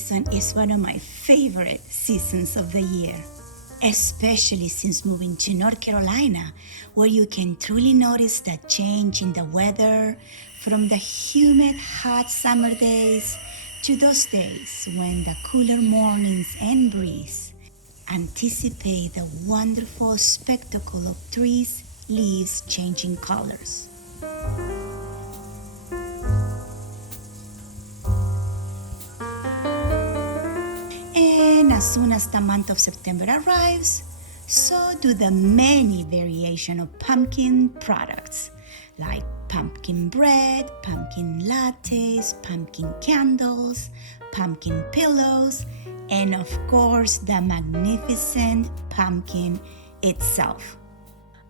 season is one of my favorite seasons of the year, especially since moving to North Carolina, where you can truly notice the change in the weather from the humid, hot summer days to those days when the cooler mornings and breeze anticipate the wonderful spectacle of trees, leaves changing colors. And as soon as the month of September arrives, so do the many variations of pumpkin products like pumpkin bread, pumpkin lattes, pumpkin candles, pumpkin pillows, and of course the magnificent pumpkin itself.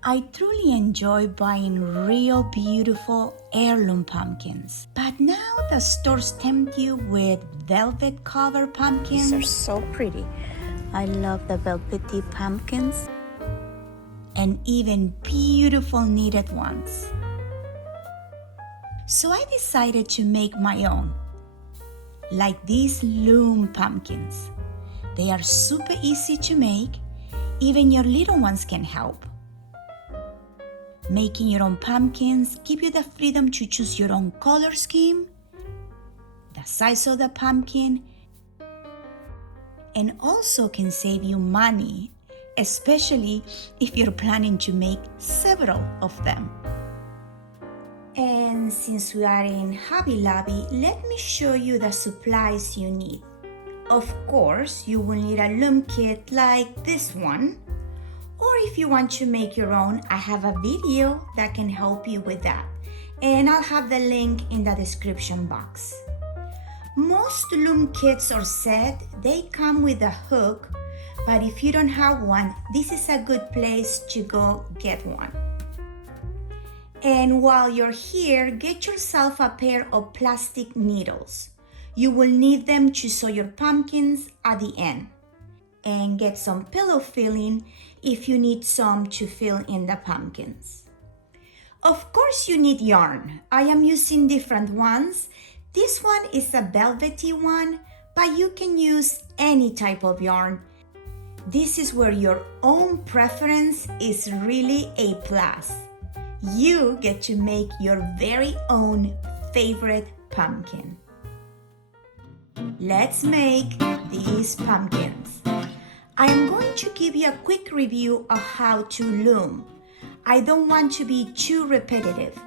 I truly enjoy buying real beautiful heirloom pumpkins, but now the stores tempt you with velvet cover pumpkins. These are so pretty. I love the velvety pumpkins. And even beautiful knitted ones. So I decided to make my own, like these LOOM pumpkins. They are super easy to make, even your little ones can help. Making your own pumpkins give you the freedom to choose your own color scheme, the size of the pumpkin, and also can save you money, especially if you're planning to make several of them. And since we are in Hobby Lobby, let me show you the supplies you need. Of course, you will need a loom kit like this one. Or if you want to make your own, I have a video that can help you with that. And I'll have the link in the description box. Most loom kits or set, they come with a hook, but if you don't have one, this is a good place to go get one. And while you're here, get yourself a pair of plastic needles. You will need them to sew your pumpkins at the end. And get some pillow filling if you need some to fill in the pumpkins. Of course you need yarn. I am using different ones. This one is a velvety one, but you can use any type of yarn. This is where your own preference is really a plus. You get to make your very own favorite pumpkin. Let's make these pumpkins. I am going to give you a quick review of how to loom. I don't want to be too repetitive,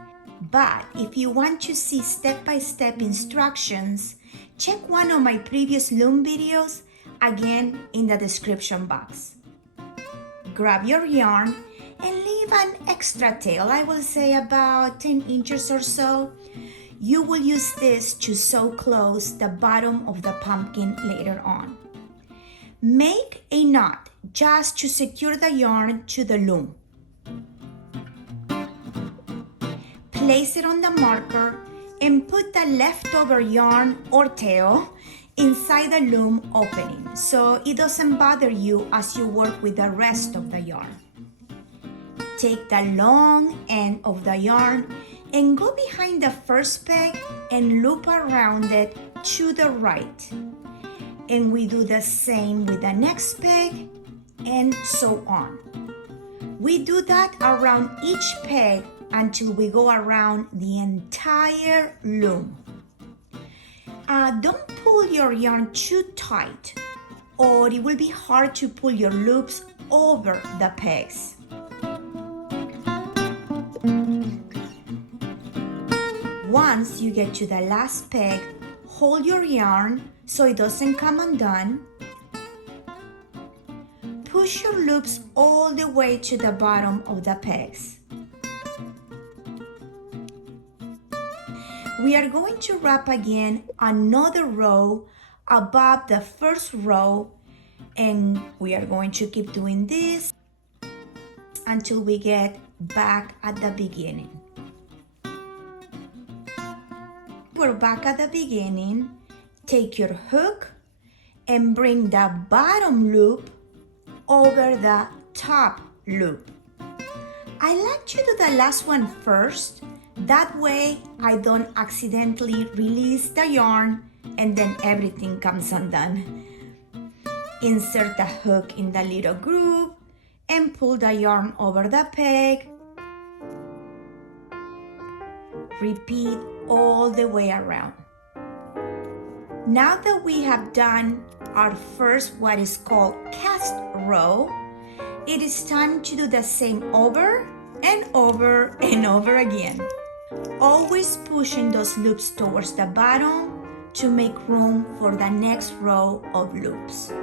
but if you want to see step-by-step instructions, check one of my previous loom videos, again in the description box. Grab your yarn and leave an extra tail, I will say about 10 inches or so. You will use this to sew close the bottom of the pumpkin later on. Make a knot just to secure the yarn to the loom. Place it on the marker and put the leftover yarn or tail inside the loom opening so it doesn't bother you as you work with the rest of the yarn. Take the long end of the yarn and go behind the first peg and loop around it to the right. And we do the same with the next peg and so on. We do that around each peg until we go around the entire loom. Don't pull your yarn too tight or it will be hard to pull your loops over the pegs. Once you get to the last peg, hold your yarn so it doesn't come undone. Push your loops all the way to the bottom of the pegs. We are going to wrap again another row above the first row, and we are going to keep doing this until we get back at the beginning. We're back at the beginning. Take your hook and bring the bottom loop over the top loop. I like to do the last one first. That way I don't accidentally release the yarn and then everything comes undone. Insert the hook in the little groove and pull the yarn over the peg. Repeat all the way around. Now that we have done our first what is called cast row, it is time to do the same over and over and over again. Always pushing those loops towards the bottom to make room for the next row of loops.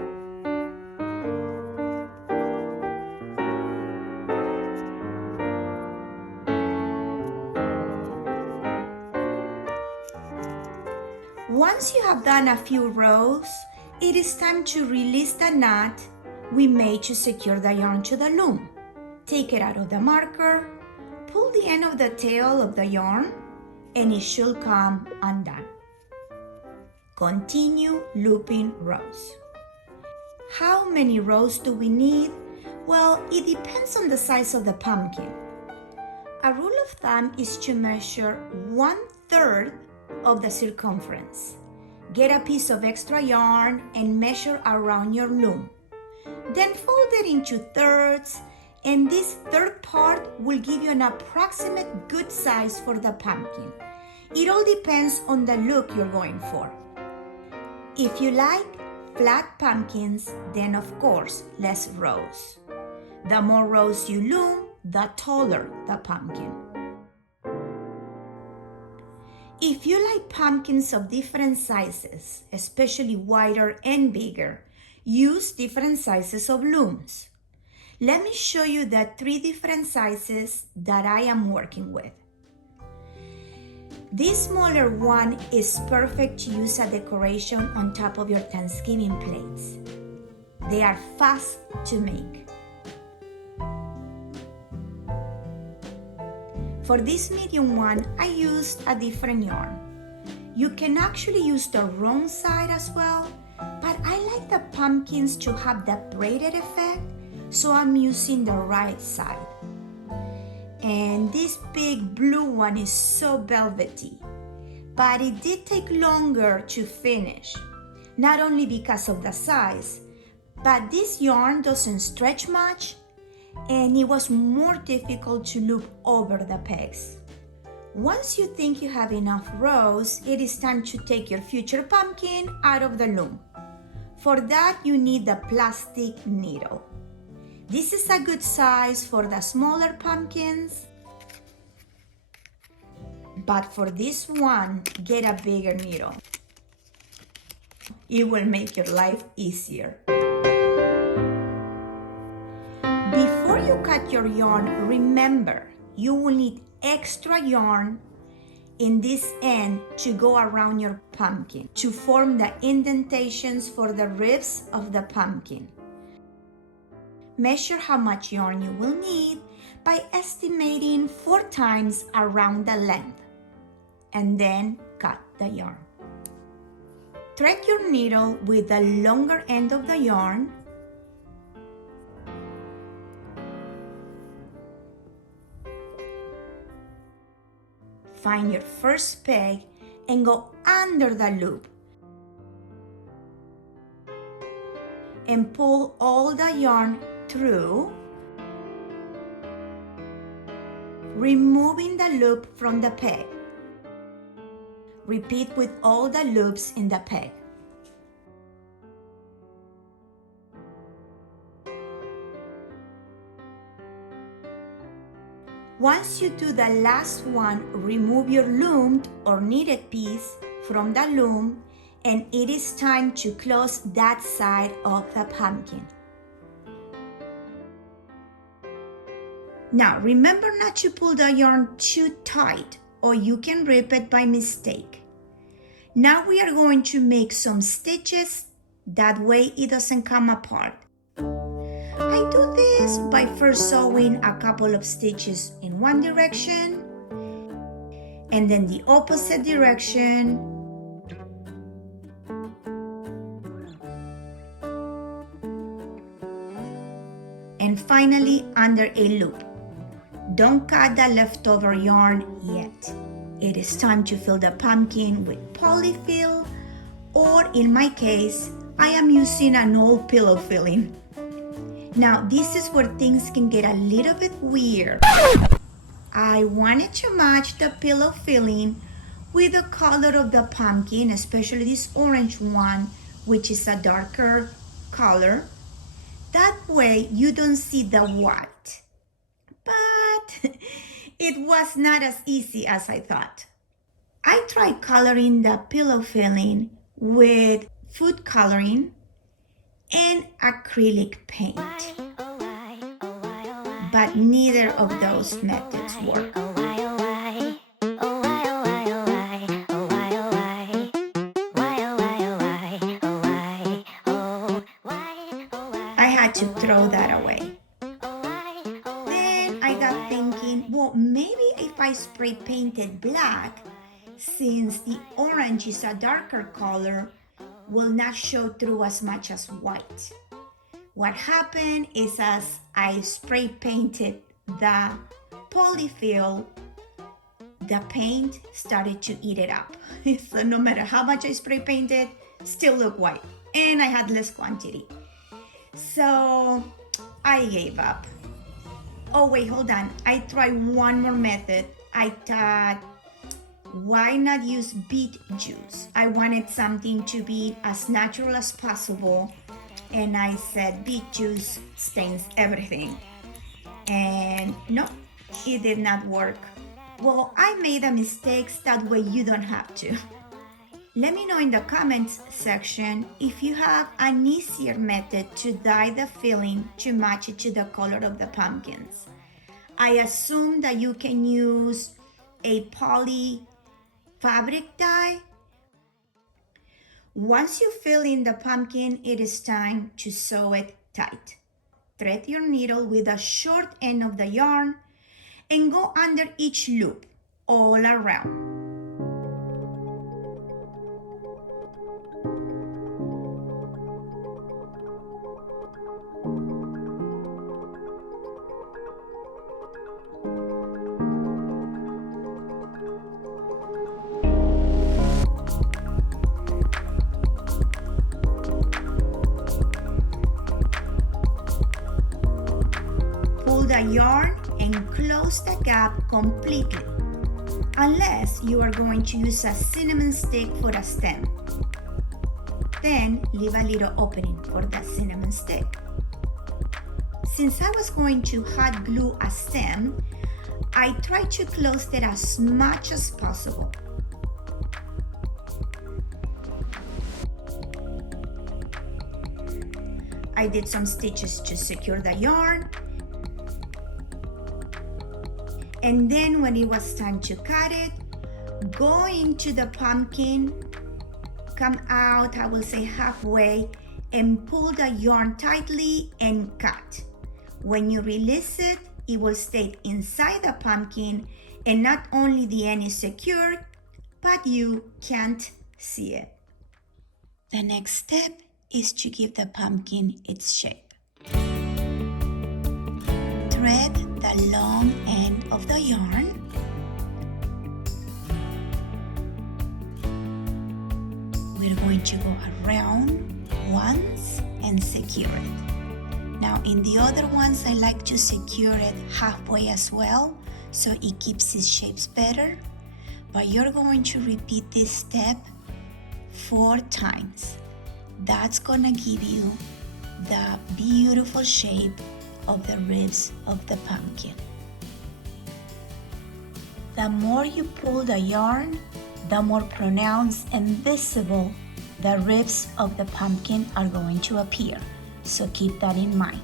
Once you have done a few rows, it is time to release the knot we made to secure the yarn to the loom. Take it out of the marker, pull the end of the tail of the yarn, and it should come undone. Continue looping rows. How many rows do we need? Well, it depends on the size of the pumpkin. A rule of thumb is to measure 1/3 of the circumference. Get a piece of extra yarn and measure around your loom. Then fold it into thirds, and this third part will give you an approximate good size for the pumpkin. It all depends on the look you're going for. If you like flat pumpkins, then of course less rows. The more rows you loom, the taller the pumpkin. If you like pumpkins of different sizes, especially wider and bigger, use different sizes of looms. Let me show you the 3 different sizes that I am working with. This smaller one is perfect to use as decoration on top of your Thanksgiving plates. They are fast to make. For this medium one, I used a different yarn. You can actually use the wrong side as well, but I like the pumpkins to have that braided effect, so I'm using the right side. And this big blue one is so velvety, but it did take longer to finish, not only because of the size, but this yarn doesn't stretch much, and it was more difficult to loop over the pegs. Once you think you have enough rows, it is time to take your future pumpkin out of the loom. For that, you need the plastic needle. This is a good size for the smaller pumpkins, but for this one, get a bigger needle. It will make your life easier. Before you cut your yarn, remember you will need extra yarn in this end to go around your pumpkin to form the indentations for the ribs of the pumpkin. Measure how much yarn you will need by estimating 4 times around the length, and then cut the yarn. Thread your needle with the longer end of the yarn. Find your first peg and go under the loop and pull all the yarn through, removing the loop from the peg. Repeat with all the loops in the peg. Once you do the last one, remove your loomed or knitted piece from the loom, and it is time to close that side of the pumpkin. Now, remember not to pull the yarn too tight or you can rip it by mistake. Now we are going to make some stitches, that way it doesn't come apart. I do this by first sewing a couple of stitches in one direction and then the opposite direction, and finally under a loop. Don't cut the leftover yarn yet. It is time to fill the pumpkin with polyfill or in my case, I am using an old pillow filling. Now, this is where things can get a little bit weird. I wanted to match the pillow filling with the color of the pumpkin, especially this orange one, which is a darker color. That way you don't see the white. But it was not as easy as I thought. I tried coloring the pillow filling with food coloring and acrylic paint, but neither of those methods work. I had to throw that away. Then I got thinking, well, maybe if I spray painted black, since the orange is a darker color, will not show through as much as white. What happened is as I spray painted the polyfill, the paint started to eat it up. So no matter how much I spray painted, still look white. And I had less quantity. So I gave up. Oh wait, hold on. I tried one more method. I thought, why not use beet juice? I wanted something to be as natural as possible, and I said beet juice stains everything. And no, it did not work. Well, I made a mistake, that way you don't have to. Let me know in the comments section if you have an easier method to dye the filling to match it to the color of the pumpkins. I assume that you can use a poly fabric dye. Once you fill in the pumpkin, it is time to sew it tight. Thread your needle with the short end of the yarn and go under each loop all around. Pull the yarn and close the gap completely, unless you are going to use a cinnamon stick for a stem. Then leave a little opening for the cinnamon stick. Since I was going to hot glue a stem, I tried to close it as much as possible. I did some stitches to secure the yarn. And then when it was time to cut it, go into the pumpkin, come out, I will say halfway, and pull the yarn tightly and cut. When you release it, it will stay inside the pumpkin, and not only the end is secured, but you can't see it. The next step is to give the pumpkin its shape. Thread the long end of the yarn. We're going to go around once and secure it. Now in the other ones, I like to secure it halfway as well, so it keeps its shapes better. But you're going to repeat this step 4 times. That's gonna give you the beautiful shape of the ribs of the pumpkin. The more you pull the yarn, the more pronounced and visible the ribs of the pumpkin are going to appear. So keep that in mind.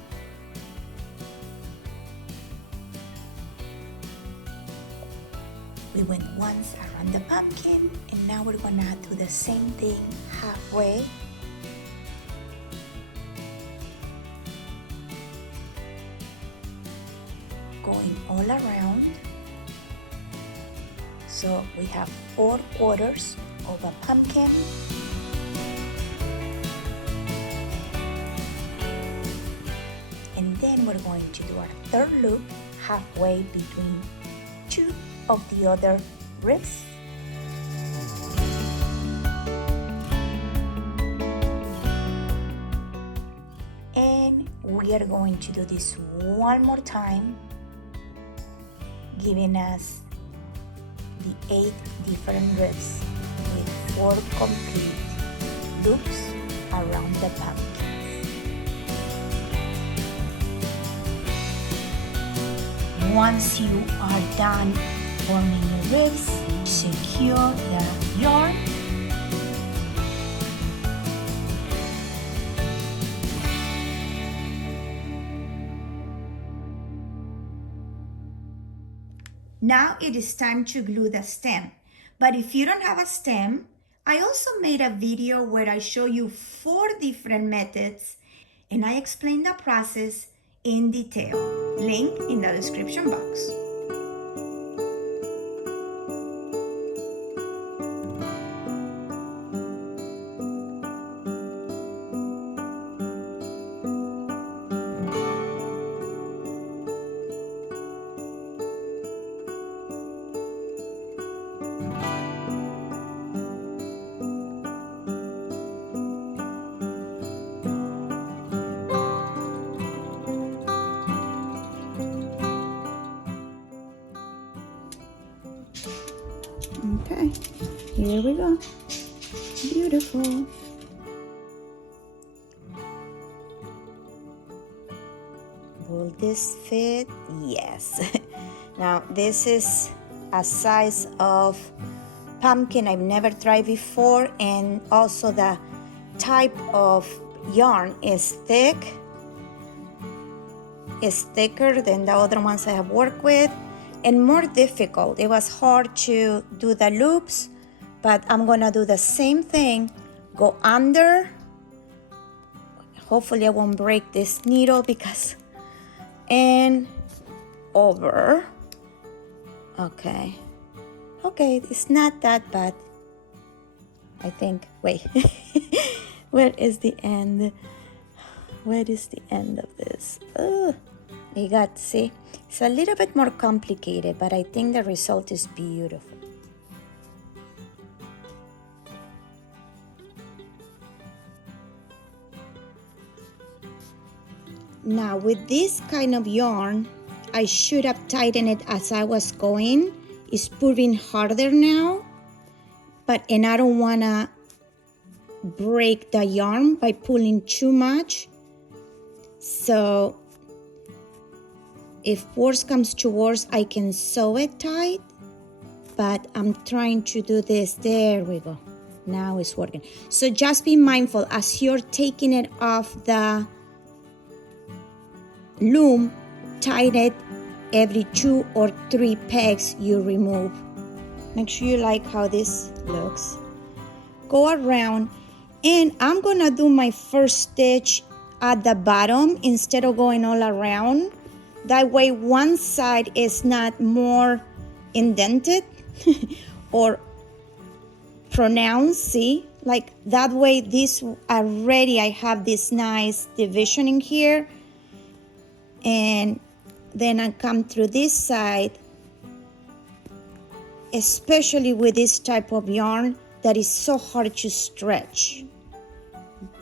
We went once around the pumpkin, and now we're gonna do the same thing halfway. Going all around. So we have 4 quarters of a pumpkin. And then we're going to do our 3rd loop halfway between 2 of the other ribs. we are going to do this one more time, giving us the 8 different ribs with 4 complete loops around the pumpkins. Once you are done forming your ribs, secure the yarn. Now it is time to glue the stem. But if you don't have a stem, I also made a video where I show you 4 different methods and I explain the process in detail. Link in the description box. Okay, here we go. Beautiful. Will this fit? Yes. Now this is a size of pumpkin I've never tried before, and also the type of yarn is thick. It's thicker than the other ones I have worked with, and more difficult. It was hard to do the loops, but I'm gonna do the same thing. Go under. Hopefully I won't break this needle and over. Okay, it's not that bad, I think. Wait, where is the end? Where is the end of this? You got, see, it's a little bit more complicated, but I think the result is beautiful. Now with this kind of yarn, I should have tightened it as I was going. It's proving harder now, and I don't wanna break the yarn by pulling too much. So if worse comes to worse, I can sew it tight, but I'm trying to do this. There we go. Now it's working. So just be mindful as you're taking it off the loom, tighten it every 2 or 3 pegs you remove. Make sure you like how this looks. Go around, and I'm gonna do my first stitch at the bottom instead of going all around. That way one side is not more indented or pronounced, see? Like that way this already I have this nice division in here, and then I come through this side, especially with this type of yarn that is so hard to stretch.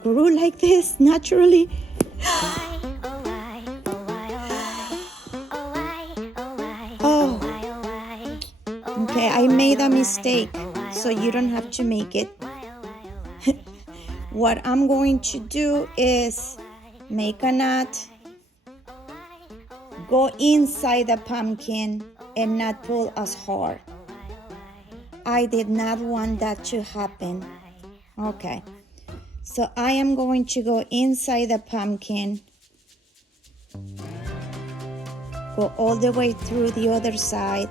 Grew like this naturally. Oh, okay, I made a mistake, so you don't have to make it. What I'm going to do is make a knot, go inside the pumpkin and not pull as hard. I did not want that to happen. Okay, so I am going to go inside the pumpkin, go all the way through the other side.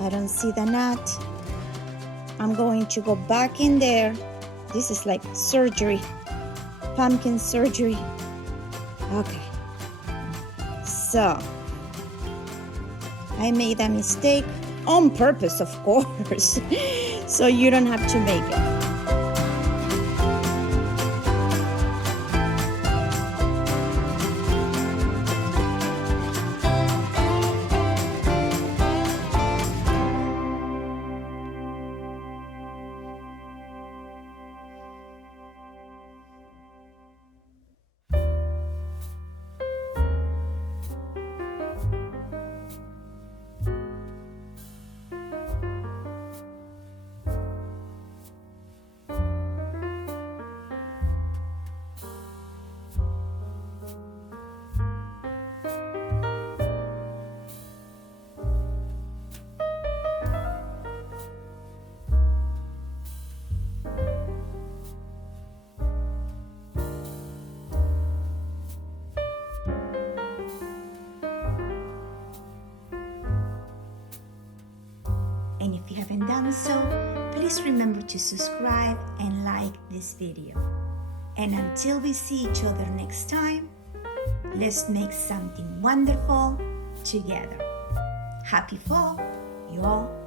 I don't see the knot. I'm going to go back in there. This is like surgery, pumpkin surgery. Okay, so I made a mistake on purpose, of course, so you don't have to make it. haven't done so, please remember to subscribe and like this video. And until we see each other next time, let's make something wonderful together. Happy fall, y'all.